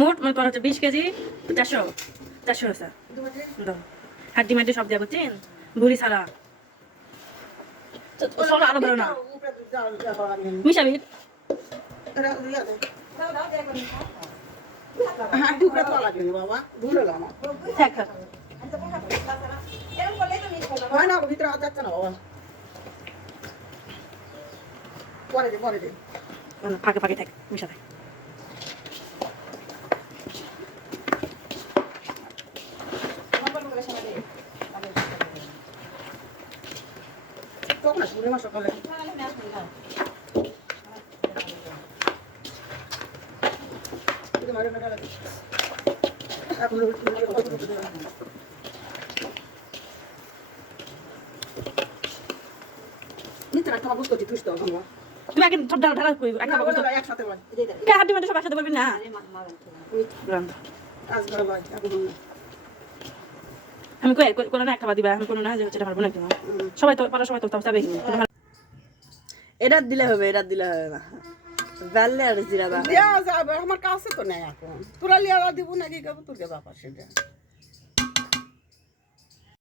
মোট মনে করা হচ্ছে 20 কেজি 400 আছে হাড্ডি মাড্ডি সব দেওয়া করছেন ভুড়ি ছাড়া আরো বড় না মিশাবি হাড্ডি উপরে তো লাগবে না বাবা ভুলে গেলাম হয় না ভিতরে যাচ্ছে না বাবা পরে দে ফাঁকে ফাঁকে থাক মিশা থাক তখন আসবো না সকালে তুমি আগে সব ঢালা ঢালা করি একটা বস্তু একসাথে কে হাড্ডি মাড্ডি সব একসাথে বলবি না আমি কই কোনো না একটা বাদ দিবা আমি কোনো না যে হচ্ছে পারবো না একদম সবাই তো পারা সবাই তো তাবে এটা দিলে হবে না বেললে আর জিরা আমার কাছে তো নেই এখন তোরা লিয়া দিব নাকি তোর বাবা সেটা